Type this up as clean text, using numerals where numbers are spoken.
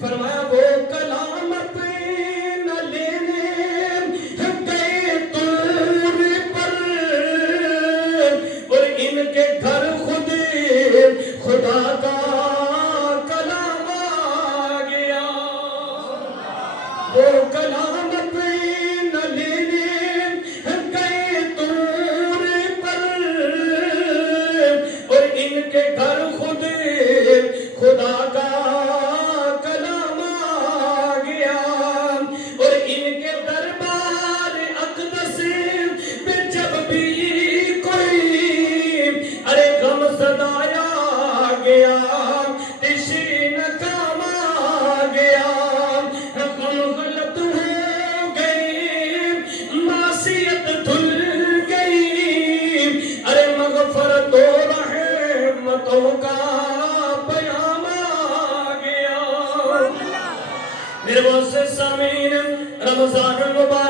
فرمایا وہ کلام پہ نہ لینے گئے طور پر، اور ان کے گھر خود خدا کا کلام آ گیا۔ وہ کلام پہ نہ لینے گئے طور پر، اور ان کے گھر خود خدا کا کلام آ گیا، اور ان کے دربار اقدس پہ جب بھی کوئی ارے غم صدایا گیا، تشین کام آ گیا، غم غلط ہو گئی، معصیت دھل گئی، ارے مغفرت و رحمتوں کا پیام آ گیا۔ میرے بہت سے سامعین، رمضان المبارک